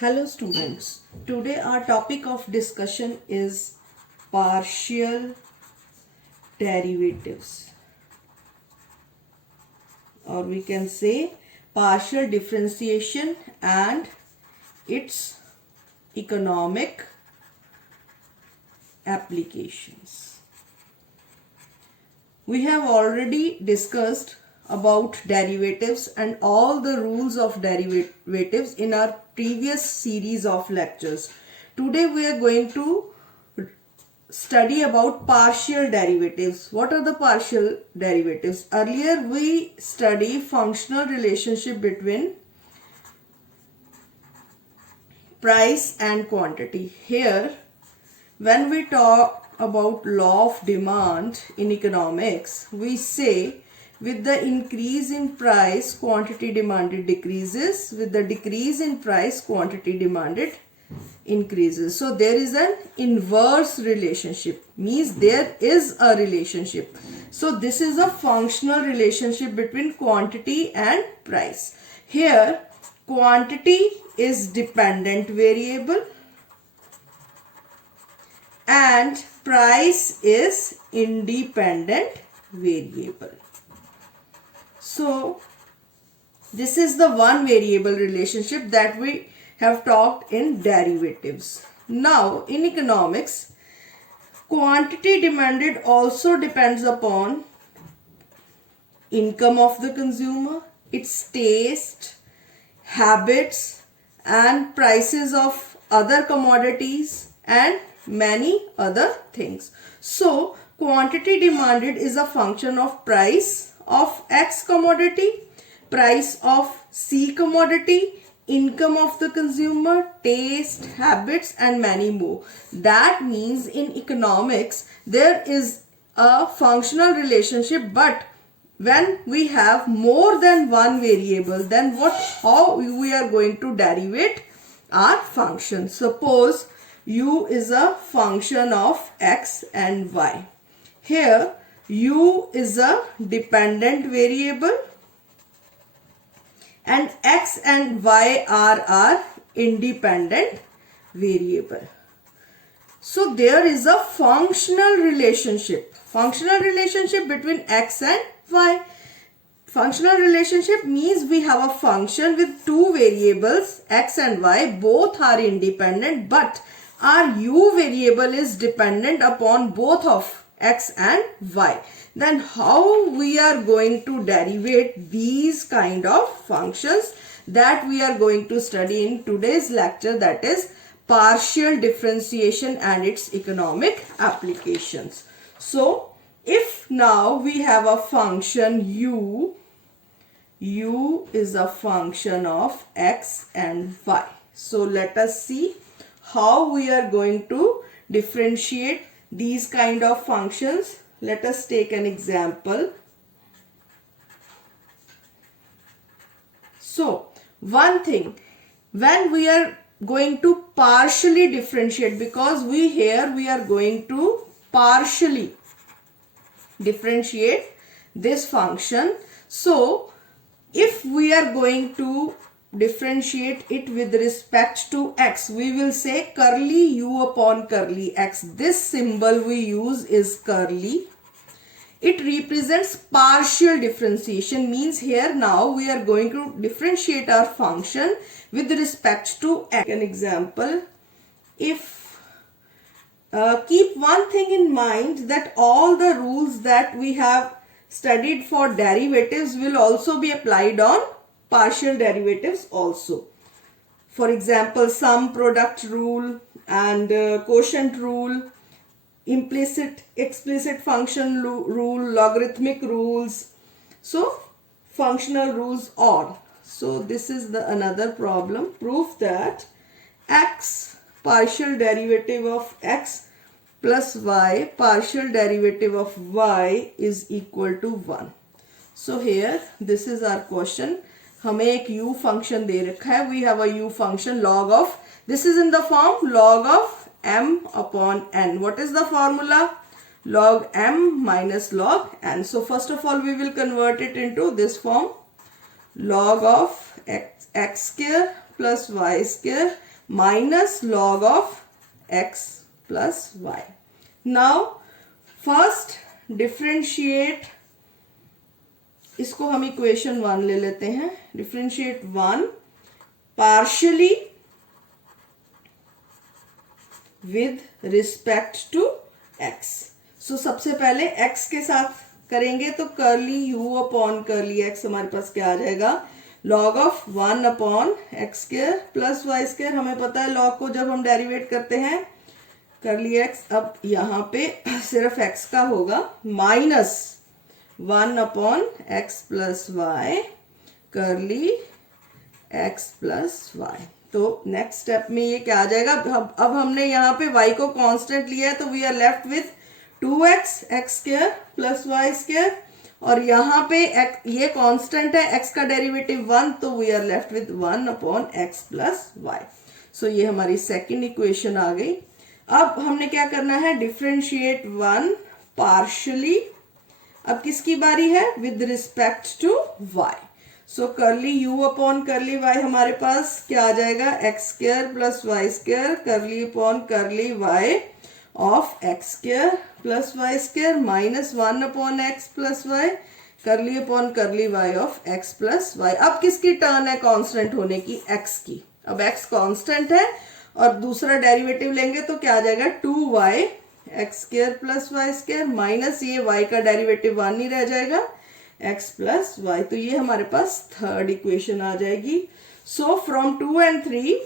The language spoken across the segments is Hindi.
Hello students, today our topic of discussion is partial derivatives, or we can say partial differentiation and its economic applications. We have already discussed about derivatives and all the rules of derivatives in our previous series of lectures. Today we are going to study about partial derivatives. What are the partial derivatives? Earlier we studied functional relationship between price and quantity. Here, when we talk about law of demand in economics, we say with the increase in price, quantity demanded decreases. With the decrease in price, quantity demanded increases. So there is an inverse relationship, means there is a relationship. So this is a functional relationship between quantity and price. Here, quantity is dependent variable and price is independent variable. So this is the one variable relationship that we have talked in derivatives. Now in economics, quantity demanded also depends upon income of the consumer, its taste, habits and prices of other commodities and many other things. So quantity demanded is a function of price of X commodity, price of C commodity, income of the consumer, taste, habits and many more. That means in economics there is a functional relationship, but when we have more than one variable, then how we are going to derivate our function. Suppose u is a function of x and y. Here u is a dependent variable and x and y are our independent variable. So there is a functional relationship between x and y. Functional relationship means we have a function with two variables x and y, both are independent, but our u variable is dependent upon both of x and y. Then how we are going to derivate these kind of functions, that we are going to study in today's lecture, that is partial differentiation and its economic applications. So if now we have a function u is a function of x and y. So let us see how we are going to differentiate these kind of functions. Let us take an example. So one thing, when we are going to partially differentiate, because we are going to partially differentiate this function. So if we are going to differentiate it with respect to x, we will say curly u upon curly x. This symbol we use is curly. It represents partial differentiation, means here now we are going to differentiate our function with respect to x. An example, if keep one thing in mind, that all the rules that we have studied for derivatives will also be applied on partial derivatives also. For example, sum product rule and quotient rule, implicit explicit function rule, logarithmic rules, so functional rules all. So this is the another problem. Prove that x partial derivative of x plus y partial derivative of y is equal to 1. So here this is our question. हमें एक u function दे रखा है. We have a u function log of, this is in the form log of m upon n. What is the formula? Log m minus log n. So first of all we will convert it into this form, log of x square plus y square minus log of x plus y. Now first differentiate, इसको हम इक्वेशन 1 ले लेते हैं. Differentiate 1 partially with respect to x. So सबसे पहले x के साथ करेंगे तो curly u upon curly x हमारे पास क्या आ जाएगा, log of 1 upon X square plus Y square. हमें पता है log को जब हम डेरिवेट करते हैं कर्ली x, अब यहाँ पे सिर्फ x का होगा minus 1 upon x plus Y curly x plus Y. तो नेक्स्ट स्टेप में ये क्या आ जाएगा, अब हमने यहाँ पे y को कांस्टेंट लिया है तो we are left with 2x X square plus Y square, और यहाँ पे ये कांस्टेंट है, x का डेरिवेटिव 1, तो we are left with 1 upon x plus y. So ये हमारी सेकंड इक्वेशन आ गई. अब हमने क्या करना है, डिफ्रेंशिएट 1 पार्शियली. अब किसकी बारी है, with respect to y. So curly u upon curly y हमारे पास क्या आ जाएगा, X square plus Y square curly upon curly y of X square plus Y square minus 1 upon x plus Y curly upon curly y of x plus Y. अब किसकी टर्न है कांस्टेंट होने की, x की. अब x कांस्टेंट है और दूसरा डेरिवेटिव लेंगे तो क्या आ जाएगा, 2y X square plus Y square minus ये y का डेरिवेटिव 1 ही रह जाएगा x प्लस वाई. तो ये हमारे पास थर्ड इक्वेशन आ जाएगी. सो फ्रॉम 2 and 3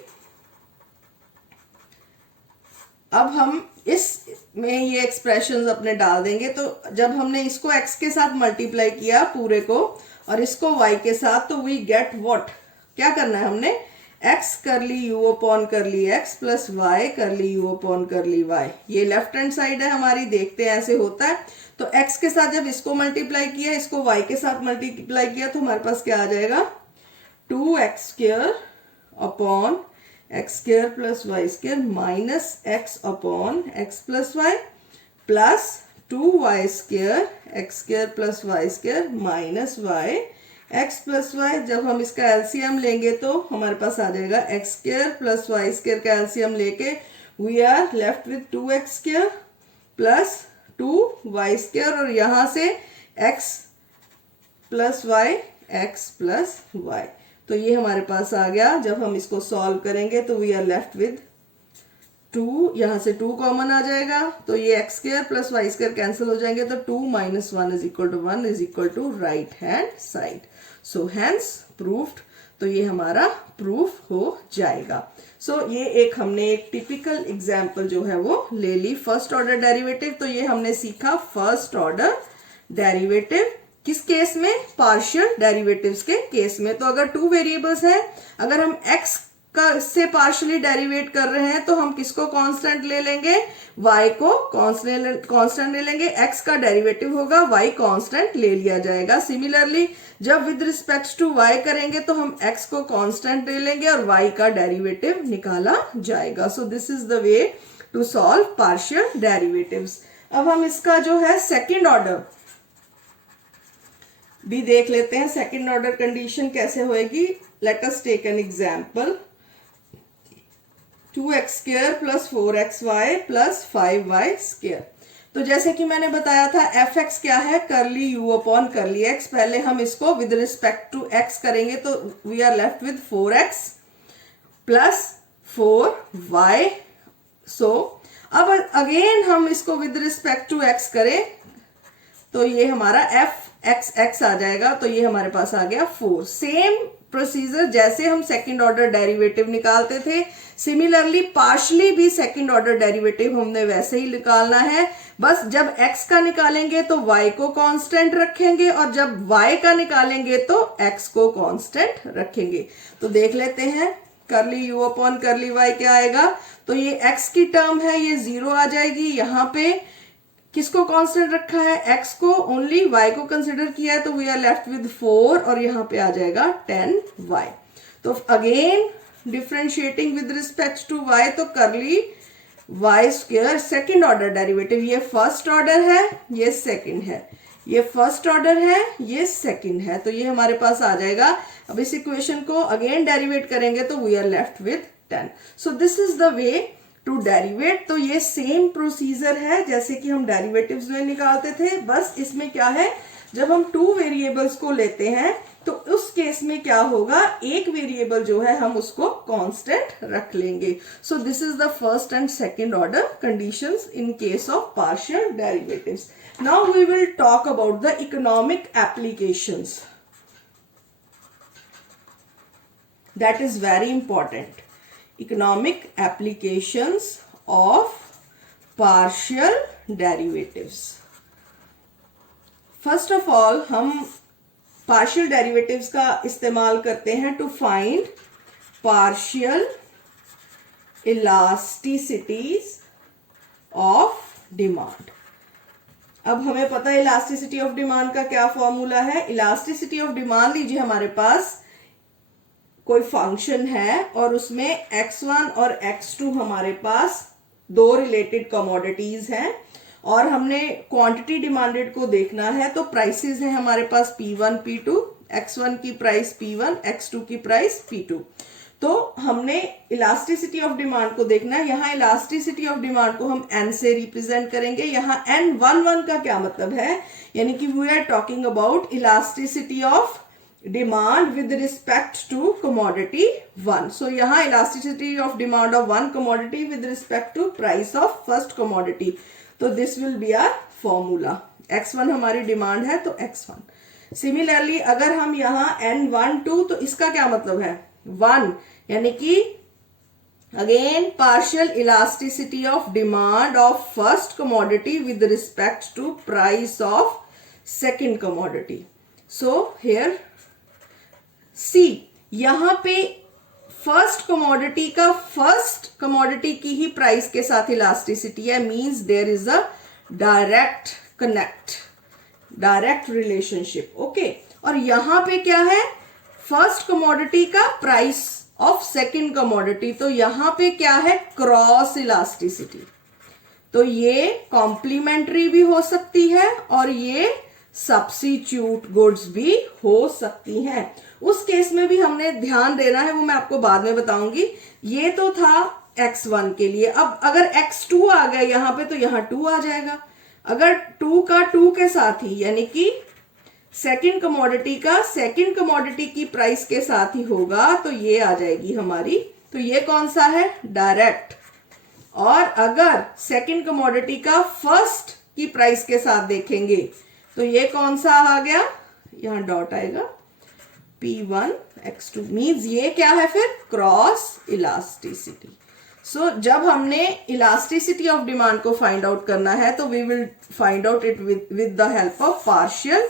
अब हम इस में ये एक्सप्रेशंस अपने डाल देंगे. तो जब हमने इसको x के साथ मल्टीप्लाई किया पूरे को और इसको y के साथ, तो वी गेट व्हाट, क्या करना है हमने, x करली u अपॉन करली x प्लस y करली u अपॉन करली y. ये लेफ्ट हैंड साइड है हमारी, देखते हैं ऐसे होता है. तो x के साथ जब इसको मल्टीप्लाई किया, इसको y के साथ मल्टीप्लाई किया, तो हमारे पास क्या आ जाएगा, 2x square upon X square plus Y square minus X upon x plus Y plus 2y square X square plus Y square minus Y X plus Y. जब हम इसका एलसीएम लेंगे तो हमारे पास आ जाएगा X square plus Y square का एलसीएम लेके we are left with 2x square plus 2y square, और यहां से x plus Y X plus Y. तो ये हमारे पास आ गया. जब हम इसको सॉल्व करेंगे तो वी आर लेफ्ट विद 2, यहां से 2 कॉमन आ जाएगा तो ये X square plus Y square cancel हो जाएंगे, तो 2 minus 1 is equal to 1 is equal to right hand side. So hence proved. तो ये हमारा प्रूफ हो जाएगा. सो ये एक हमने एक टिपिकल एग्जाम्पल जो है वो ले ली, फर्स्ट ऑर्डर डेरिवेटिव. तो ये हमने सीखा फर्स्ट ऑर्डर डेरिवेटिव किस केस में, पार्शियल डेरिवेटिव्स के केस में. तो अगर 2 वेरिएबल्स हैं, अगर हम x का से पार्शियली डेरिवेट कर रहे हैं तो हम किसको कांस्टेंट ले लेंगे, y को कांस्टेंट ले लेंगे. x का डेरिवेटिव होगा, y कांस्टेंट ले लिया जाएगा. सिमिलरली जब विद रिस्पेक्ट टू y करेंगे तो हम x को कांस्टेंट ले लेंगे और y का डेरिवेटिव निकाला जाएगा. So this is the way to solve partial derivatives. अब हम इसका जो है सेकेंड ऑर्डर भी देख लेते हैं. सेकेंड ऑर्डर कंडीशन कैसे होएगी. Let us take an example. 2x square plus 4xy plus 5y square. तो जैसे कि मैंने बताया था fx क्या है, करली u अपॉन करली x. पहले हम इसको विद रिस्पेक्ट टू x करेंगे तो we are left with 4x plus 4y. So अब अगेन हम इसको विद रिस्पेक्ट टू x करें तो ये हमारा f(x) आ जाएगा. तो ये हमारे पास आ गया 4. सेम प्रोसीजर जैसे हम सेकंड ऑर्डर डेरिवेटिव निकालते थे, सिमिलरली पार्शियली भी सेकंड ऑर्डर डेरिवेटिव हमने वैसे ही निकालना है. बस जब x का निकालेंगे तो y को कांस्टेंट रखेंगे और जब y का निकालेंगे तो x को कांस्टेंट रखेंगे. तो देख लेते हैं करली u अपॉन करली y क्या आएगा. तो ये x की टर्म है, ये 0 आ जाएगी. यहाँ पे किसको कांस्टेंट रखा है, x को, ओनली y को कंसिडर किया है तो वी आर लेफ्ट विद 4 और यहाँ पे आ जाएगा 10y. तो again differentiating with respect to y, तो curly y square second order derivative. ये फर्स्ट ऑर्डर है, ये सेकेंड है, ये फर्स्ट ऑर्डर है, ये सेकेंड है. तो ये हमारे पास आ जाएगा. अब इस इक्वेशन को अगेन डेरिवेट करेंगे तो we are left with 10. So this is the way to derivate. तो ये सेम प्रोसीजर है जैसे कि हम डेरिवेटिव्स में निकालते थे, बस इसमें क्या है, जब हम टू वेरिएबल्स को लेते हैं तो उस केस में क्या होगा, एक वेरिएबल जो है हम उसको कांस्टेंट रख लेंगे. So this is the first and second order conditions in case of partial derivatives. Now we will talk about the economic applications. That is very important. Economic applications of partial derivatives. First of all, हम partial derivatives का इस्तेमाल करते हैं to find partial elasticities of demand. अब हमें पता है इलास्टिसिटी ऑफ डिमांड का क्या फॉर्मूला है. इलास्टिसिटी ऑफ डिमांड, लीजिए हमारे पास कोई फंक्शन है और उसमें x1 और x2 हमारे पास दो रिलेटेड कमोडिटीज हैं और हमने क्वांटिटी डिमांडेड को देखना है. तो प्राइसेस हैं हमारे पास P1 P2, x1 की प्राइस P1, x2 की प्राइस P2. तो हमने इलास्टिसिटी ऑफ डिमांड को देखना है. यहाँ इलास्टिसिटी ऑफ डिमांड को हम n से रिप्रेजेंट करेंगे. यहाँ n11 का क्या मतलब है, यानी कि we are talking about elasticity of demand with respect to commodity 1. So यहाँ elasticity of demand of one commodity with respect to price of first commodity. तो this will be our formula. x1 हमारी डिमांड है तो x1. सिमिलरली अगर हम यहाँ n12, तो इसका क्या मतलब है 1, यानी कि again partial elasticity of demand of first commodity with respect to price of second commodity. So here see, यहां पे फर्स्ट कमोडिटी का फर्स्ट कमोडिटी की ही प्राइस के साथ इलास्टिसिटी है, means there is a direct connect, direct relationship. Okay, और यहां पे क्या है, फर्स्ट कमोडिटी का प्राइस ऑफ सेकंड कमोडिटी. तो यहां पे क्या है, क्रॉस इलास्टिसिटी. तो ये कॉम्प्लीमेंट्री भी हो सकती है और ये सब्स्टिट्यूट गुड्स भी हो सकती हैं. उस केस में भी हमने ध्यान देना है, वो मैं आपको बाद में बताऊंगी. ये तो था x1 के लिए. अब अगर x2 आ गया यहां पे तो यहां 2 आ जाएगा. अगर 2 का 2 के साथ ही, यानी कि सेकंड कमोडिटी का सेकंड कमोडिटी की प्राइस के साथ ही होगा, तो ये आ जाएगी हमारी. तो ये कौन सा है, डायरेक्ट. और अगर सेकंड कमोडिटी का फर्स्ट की प्राइस के साथ देखेंगे तो ये कौन सा आ गया, यहां डॉट आएगा, P1 x2, मीन्स ये क्या है फिर, क्रॉस इलास्टिसिटी. सो जब हमने इलास्टिसिटी ऑफ डिमांड को फाइंड आउट करना है तो we will find out it with the help of partial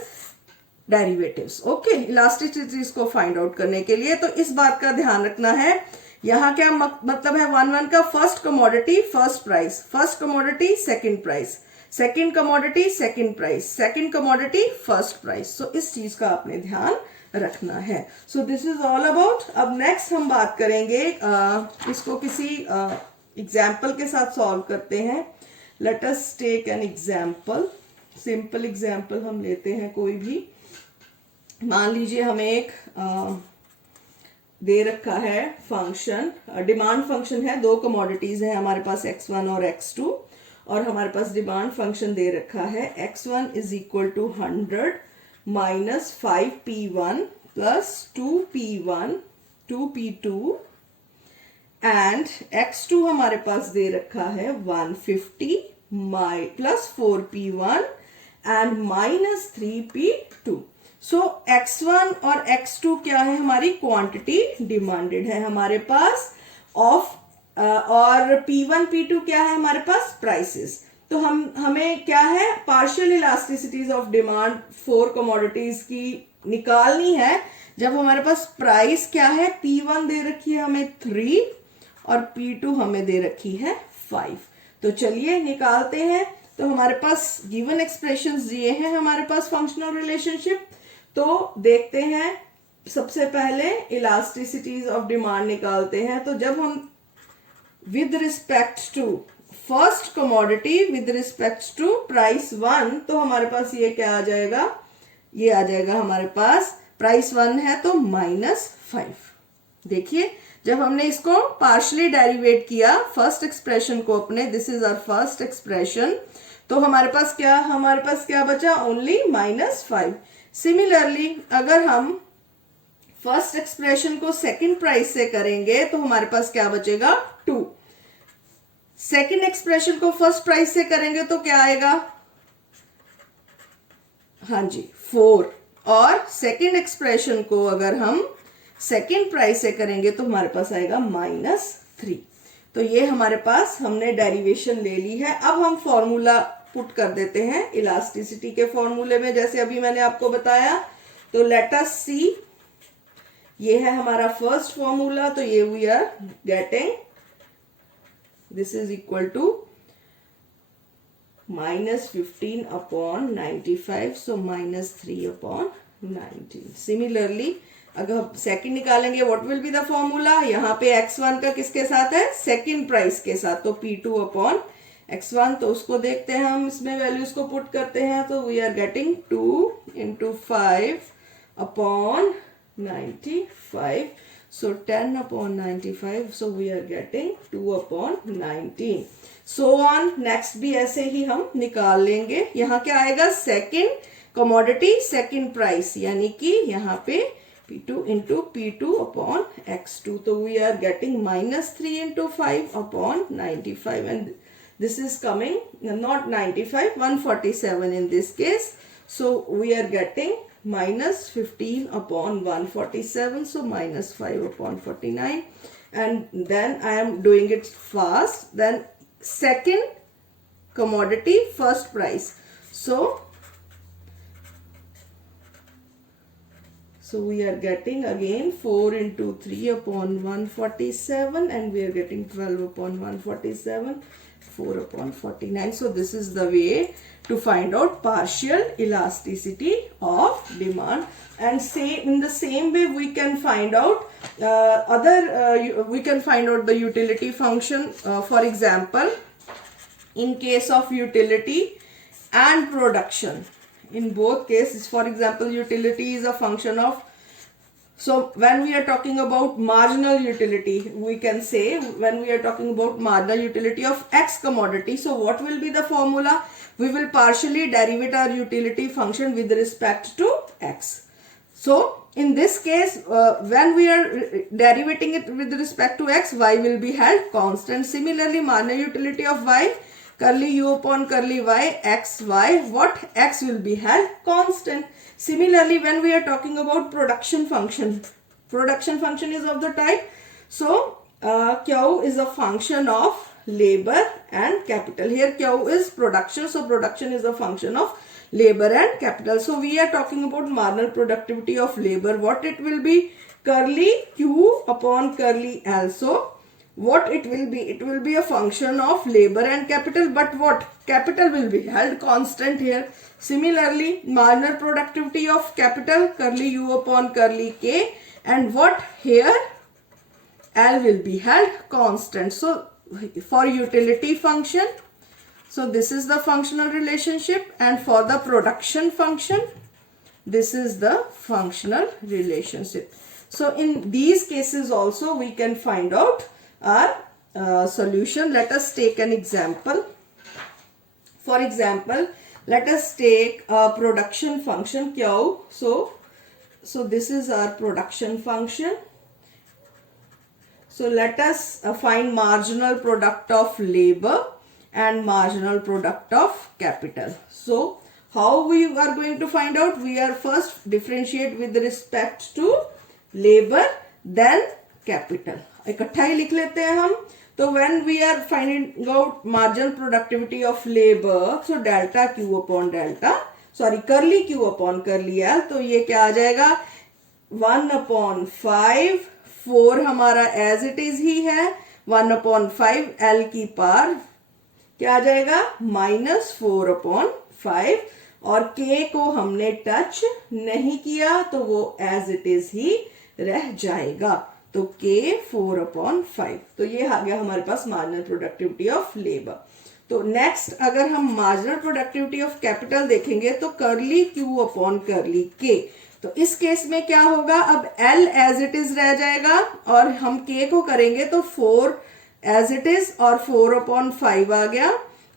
derivatives. Okay, elasticities को फाइंड आउट करने के लिए तो इस बात का ध्यान रखना है. यहाँ क्या मतलब है, 1 का first commodity first price, first commodity second price, second commodity second price, second commodity first price. So इस चीज का आपने ध्यान रखना है. So this is all about. अब नेक्स्ट हम बात करेंगे, इसको किसी एग्जाम्पल के साथ सॉल्व करते हैं. Let us take an example. Simple example हम लेते हैं कोई भी. मान लीजिए हमें एक दे रखा है फंक्शन, डिमांड फंक्शन है, दो कमोडिटीज है हमारे पास x1 और x2, और हमारे पास डिमांड फंक्शन दे रखा है x1 is equal to 100 minus 5p1 plus 2p1 2p2 and x2 हमारे पास दे रखा है 150 plus 4p1 and minus 3p2. So x1 और x2 क्या है, हमारी क्वांटिटी डिमांडेड है हमारे पास ऑफ, और P1 P2 क्या है हमारे पास, प्राइसेस. तो हमें क्या है, पार्शियल इलास्टिसिटीज ऑफ डिमांड 4 कमोडिटीज की निकालनी है. जब हमारे पास प्राइस क्या है, P1 दे रखी है हमें 3 और P2 हमें दे रखी है 5. तो चलिए निकालते हैं. तो हमारे पास गिवन एक्सप्रेशंस दिए हैं हमारे पास फंक्शनल रिलेशनशिप. तो देखते हैं, सबसे पहले इलास्टिसिटीज ऑफ डिमांड निकालते हैं. तो जब हम with respect to first commodity with respect to price 1, तो हमारे पास ये क्या आ जाएगा, ये आ जाएगा हमारे पास प्राइस 1 है तो -5. देखिए जब हमने इसको पार्शली डेरिवेट किया फर्स्ट एक्सप्रेशन को अपने, this is our first expression, तो हमारे पास क्या बचा, ओनली -5। सिमिलरली अगर हम फर्स्ट एक्सप्रेशन को सेकंड प्राइस से करेंगे तो हमारे पास क्या बचेगा, 2। सेकंड एक्सप्रेशन को फर्स्ट प्राइस से करेंगे तो क्या आएगा, हाँ जी 4। और सेकंड एक्सप्रेशन को अगर हम सेकंड प्राइस से करेंगे तो हमारे पास आएगा -3। तो ये हमारे पास हमने डेरिवेशन ले ली है। अब हम फॉर्मूला पुट कर देते हैं इलास्टिसिटी के फॉर्मूले में, जैसे अभी मैंने आपको बताया। तो लेट अस सी, ये है हमारा फर्स्ट फॉर्मूला। तो ये we are getting this is equal to -15 upon 95, so -3 upon 19। Similarly अगर सेकंड निकालेंगे, what will be the formula, यहाँ पे x1 का किसके साथ है, सेकंड प्राइस के साथ, तो P2 अपॉन x1। तो उसको देखते हैं हम, इसमें वैल्यूज को पुट करते हैं, तो we are getting 2 × 5 upon 95, so 10 upon 95, so we are getting 2 upon 19, so on। Next भी ऐसे ही हम निकाल लेंगे। यहाँ क्या आएगा, सेकंड कमोडिटी सेकंड प्राइस, यानी कि यहाँ पे P2 into P2 upon X2, तो we are getting -3 into 5 upon 95, and this is coming not 95, 147 in this case, so we are getting -15 upon 147, so -5 upon 49, and then I am doing it fast, then second commodity first price, so we are getting again 4 into 3 upon 147, and we are getting 12 upon 147, 4 upon 49. So this is the way to find out partial elasticity of demand. And say in the same way we can find out we can find out the utility function. For example, in case of utility and production, in both cases, for example, utility is a function of, so when we are talking about marginal utility, we can say when we are talking about marginal utility of X commodity, so what will be the formula, we will partially derivate our utility function with respect to X. So in this case, when we are derivating it with respect to X, Y will be held constant. Similarly, marginal utility of Y, curly u upon curly y, x y, what x will be held constant. Similarly, when we are talking about production function is of the type, so q is a function of labor and capital. Here q is production, so production is a function of labor and capital. So we are talking about marginal productivity of labor. What it will be, curly q upon curly l. So what it will be a function of labor and capital, but what, capital will be held constant here. Similarly, marginal productivity of capital, curly u upon curly k, and what here, L will be held constant. So for utility function, so this is the functional relationship, and for the production function, this is the functional relationship. So in these cases also we can find out our solution. Let us take an example. For example, let us take a production function Q. So this is our production function. So let us find marginal product of labor and marginal product of capital. So how we are going to find out? We are first differentiate with respect to labor, then capital. इकट्ठा ही लिख लेते हैं हम. तो when we are finding out marginal productivity of labor, so delta Q upon delta, sorry curly Q upon curly L, तो ये क्या आ जाएगा, 1 upon 5, 4 हमारा as it is ही है, 1 upon 5 L की पार क्या आ जाएगा, -4 upon 5, और K को हमने टच नहीं किया तो वो as it is ही रह जाएगा. तो K 4 upon 5. तो ये आ गया हमारे पास मार्जिनल प्रोडक्टिविटी ऑफ लेबर. तो नेक्स्ट अगर हम मार्जिनल प्रोडक्टिविटी ऑफ कैपिटल देखेंगे तो curly Q upon curly K. तो इस केस में क्या होगा, अब L एज इट इज रह जाएगा और हम K को करेंगे तो 4 एज इट इज और 4/5 आ गया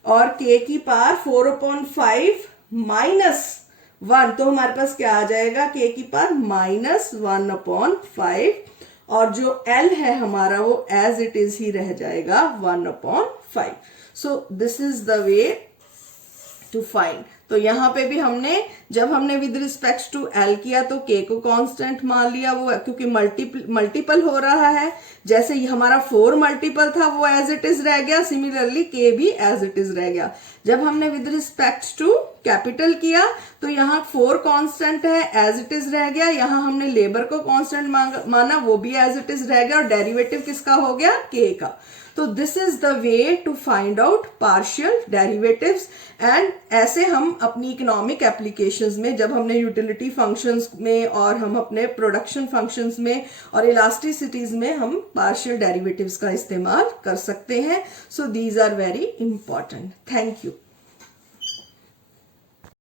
और K की पावर 4/5 -1, तो हमारे पास क्या आ जाएगा, K की पावर -1/5 और जो L है हमारा वो एज इट इज ही रह जाएगा 1/5. So this is the way to find. तो यहां पे भी जब हमने विद रिस्पेक्ट टू L किया तो K को कांस्टेंट मान लिया, वो क्योंकि मल्टीपल हो रहा है, जैसे ये हमारा 4 मल्टीपल था वो एज इट इज रह गया, सिमिलरली K भी एज इट इज रह गया. जब हमने विद रिस्पेक्ट टू कैपिटल किया तो यहाँ 4 कांस्टेंट है, एज इट इज रह गया. यहाँ हमने लेबर को कांस्टेंट माना, वो भी एज इट इज रह गया और डेरिवेटिव किसका हो गया, K का. तो this is the way to find out partial derivatives. And ऐसे हम अपनी इकोनॉमिक एप्लीकेशंस में, जब हमने यूटिलिटी फंक्शंस में और हम अपने प्रोडक्शन फंक्शंस में और इलास्टिसिटीज में हम पार्शियल डेरिवेटिव्स का इस्तेमाल कर सकते हैं. So these are very important. Thank you.